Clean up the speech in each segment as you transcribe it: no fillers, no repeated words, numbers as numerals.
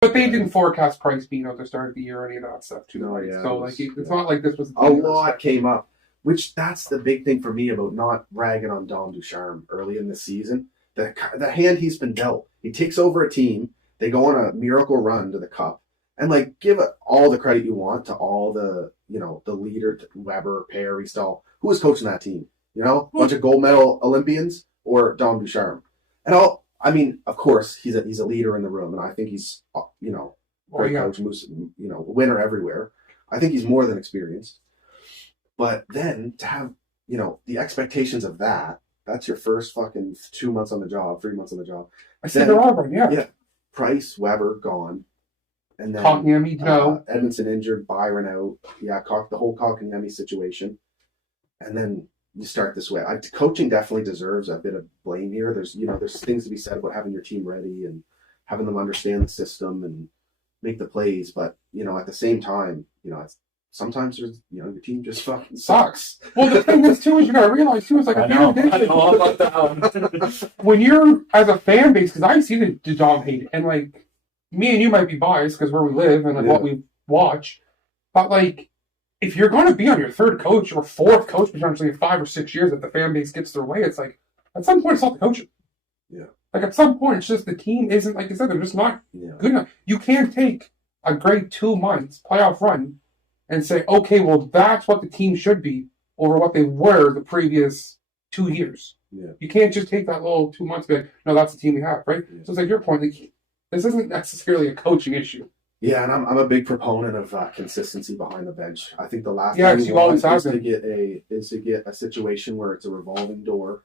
But they didn't forecast Price being out to start the year or any of that stuff too. No, Right? yeah, So it was, it's not like this was a lot came up. Which that's the big thing for me about not ragging on Dom Ducharme early in the season. The hand he's been dealt. He takes over a team. They go on a miracle run to the cup, and like give all the credit you want to all the the leader Weber, Perry, Stahl, who was coaching that team. A bunch of gold medal Olympians or Dom Ducharme. And I mean, of course, he's a leader in the room, and I think he's great coach, winner everywhere. I think he's more than experienced. But then to have, the expectations of that's your first fucking 2 months on the job, 3 months on the job. I said they're all right, yeah. Yeah. Price, Weber, gone. And then Kotkaniemi, no. Edmondson injured, Byron out. Yeah, the whole Kotkaniemi situation. And then you start this way. Coaching definitely deserves a bit of blame here. There's things to be said about having your team ready and having them understand the system and make the plays. But, at the same time, sometimes there's, your team just fucking sucks. Well, the thing is, too, is you got to realize, too, is like, I know all about that. When you're, as a fan base, because I see the Dom hate, and, like, me and you might be biased because where we live and, like, what we watch, but, like, if you're going to be on your third coach or fourth coach potentially in 5 or 6 years that the fan base gets their way, it's like, at some point, it's not the coaching. Yeah. Like, at some point, it's just the team isn't, like I said, they're just not good enough. You can't take a great 2 months playoff run and say, okay, well, that's what the team should be over what they were the previous 2 years. Yeah. You can't just take that little 2 months and be like, no, that's the team we have, right? Yeah. So it's like your point, like, this isn't necessarily a coaching issue. Yeah, and I'm a big proponent of consistency behind the bench. I think the last thing you always have to get a situation where it's a revolving door,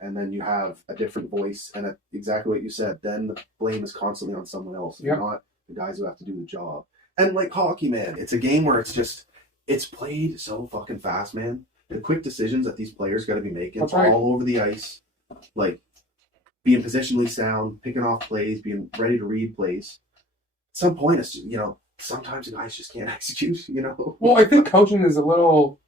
and then you have a different voice and exactly what you said. Then the blame is constantly on someone else, not the guys who have to do the job. And like hockey, man, it's a game where it's played so fucking fast, man. The quick decisions that these players got to be making all over the ice, like being positionally sound, picking off plays, being ready to read plays. At some point, it's sometimes the guys just can't execute. Well, I think coaching is a little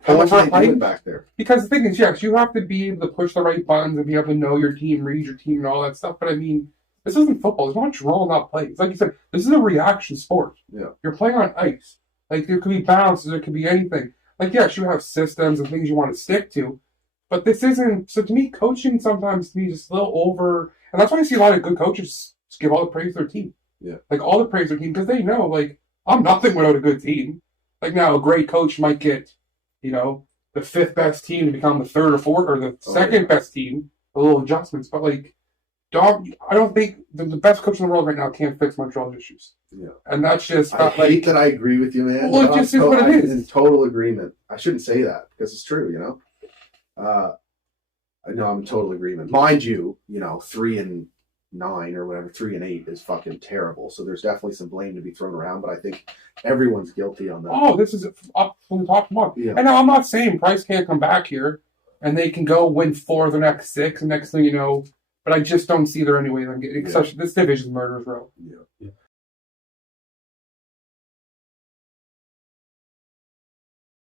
how much are they doing back there? Because the thing is, yes, you have to be able to push the right buttons and be able to know your team, read your team, and all that stuff. But I mean, this isn't football. There's not rolling out plays. Like you said, this is a reaction sport. Yeah. You're playing on ice. Like, there could be bounces, there could be anything. Like, yes, you have systems and things you want to stick to, but this isn't... So to me, coaching sometimes to me is just a little over... And that's why I see a lot of good coaches just give all the praise to their team. Yeah. Like, all the praise to their team, because they know, like, I'm nothing without a good team. Like, now, a great coach might get, the fifth best team to become the third or fourth, or the second best team, a little adjustments, but, like, Dom, I don't think the best coach in the world right now can't fix Montreal's issues. Yeah. And that's just... I hate that I agree with you, man. Well, it just is what it is. I'm in total agreement. I shouldn't say that, because it's true, I know I'm in total agreement. Mind you, 3-9 or whatever, 3-8 is fucking terrible. So there's definitely some blame to be thrown around, but I think everyone's guilty on that. Oh, this is up from the top to bottom. Yeah. And now I'm not saying Price can't come back here and they can go win 4 of the next 6, and next thing you know... But I just don't see there any way. This division's murderer's row. Yeah.